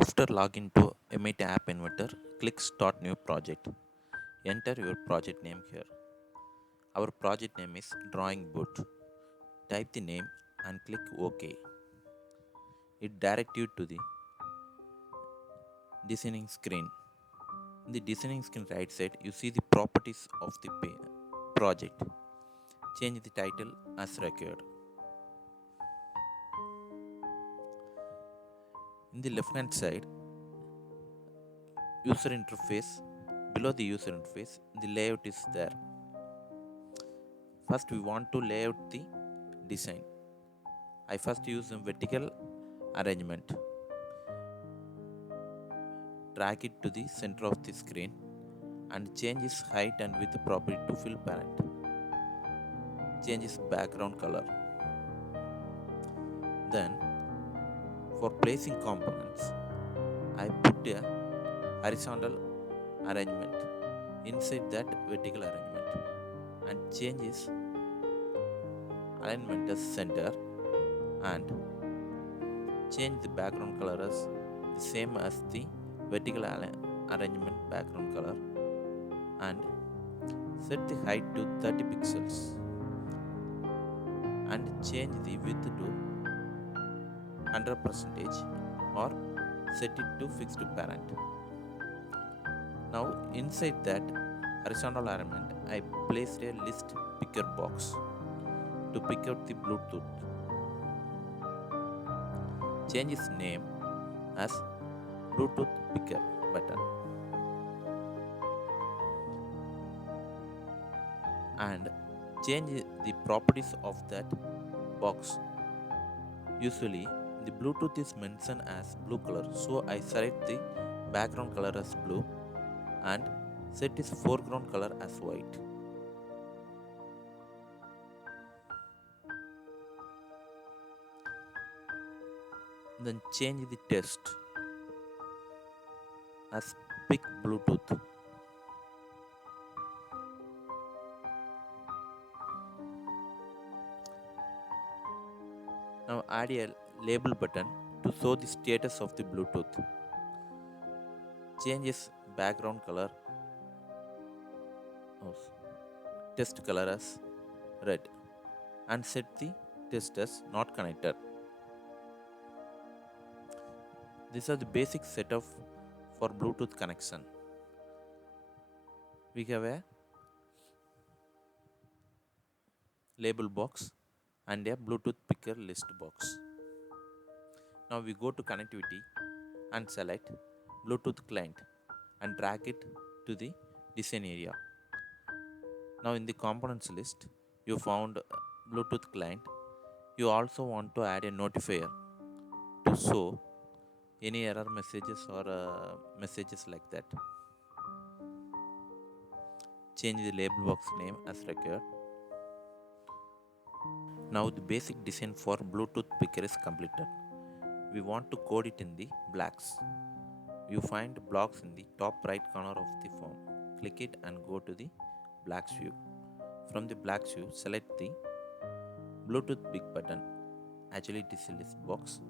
After login to Emit App Inventor, click Start New Project. Enter your project name here. Our project name is Drawing Boot. Type the name and click OK. It directs you to the designing screen. In the designing screen right side, you see the properties of the project. Change the title as required. In the left hand side, user interface. Below the user interface, the layout is there. First, we want to layout the design. I first use a vertical arrangement. Drag it to the center of the screen and change its height and width property to fill parent. Change its background color. Then, for placing components, I put a horizontal arrangement inside that vertical arrangement and change its alignment as center and change the background color as the same as the vertical arrangement background color and set the height to 30 pixels and change the width to 100% or set it to fixed parent. Now inside that horizontal arrangement I placed a list picker box to pick out the Bluetooth. Change its name as Bluetooth picker button and change the properties of that box. Usually the Bluetooth is mentioned as blue color, so I select the background color as blue and set its foreground color as white. Then change the text as pick Bluetooth. Now add a label button to show the status of the Bluetooth. Change its background color, oh, test color as red and set the test as not connected. These are the basic setup for Bluetooth connection. We have a label box and a Bluetooth picker list box. Now we go to connectivity and select Bluetooth client and drag it to the design area. Now in the components list, you found Bluetooth client. You also want to add a notifier to show any error messages or messages like that. Change the label box name as required. Now the basic design for Bluetooth picker is completed. We want to code it in the blacks. You find blocks in the top right corner of the form. Click it and go to the blacks view. From the blacks view, select the Bluetooth big button. Actually it is a list box.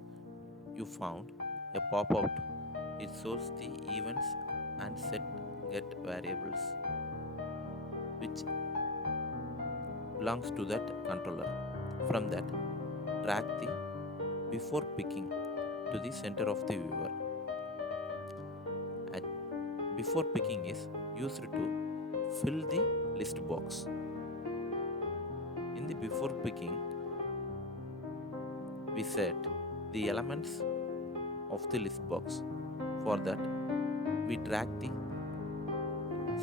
You found a pop-out. It shows the events and set get variables which belongs to that controller. From that, drag the before picking to the center of the viewer. At before picking is used to fill the list box. In the before picking, we set the elements of the list box. For that, we drag the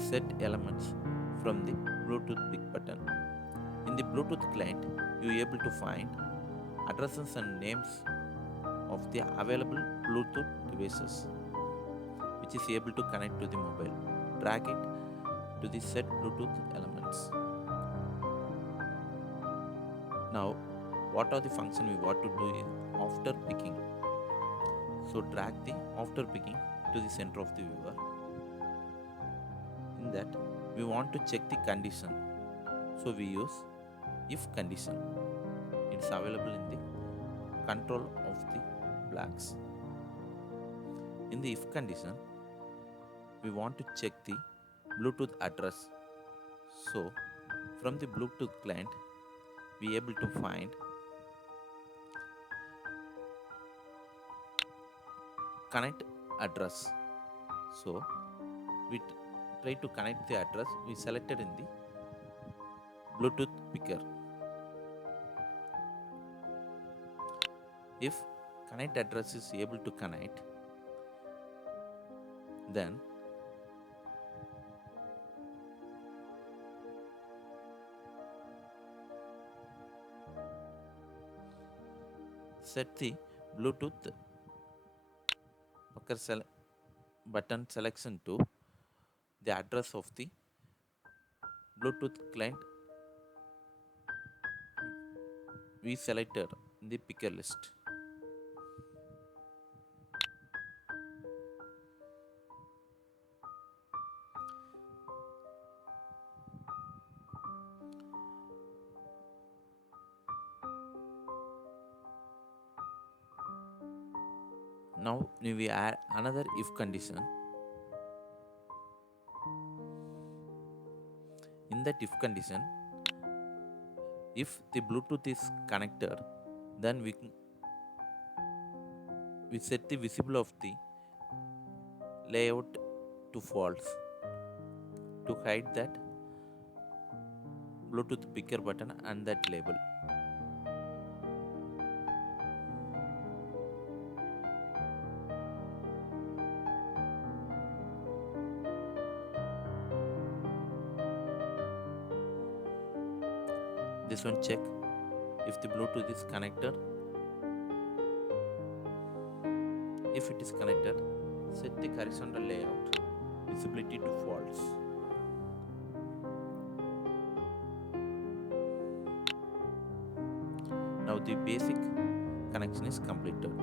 set elements from the Bluetooth big button. In the Bluetooth client, you are able to find addresses and names of the available Bluetooth devices which is able to connect to the mobile. Drag it to the set Bluetooth elements. Now, what are the function we want to do is after picking. So drag the after picking to the center of the viewer. In that, we want to check the condition. So we use if condition. It's available in the control of the blacks. In the if condition, we want to check the Bluetooth address. So from the Bluetooth client, we able to find connect address. So we try to connect the address we selected in the Bluetooth picker. If connect address is able to connect, then set the Bluetooth picker button selection to the address of the Bluetooth client we selected in the picker list. Now we add another if condition. In that if condition, if the Bluetooth is connected, then we set the visible of the layout to false to hide that Bluetooth picker button and that label. This one check if the Bluetooth is connected. If it is connected, set the horizontal layout visibility to false. Now the basic connection is completed.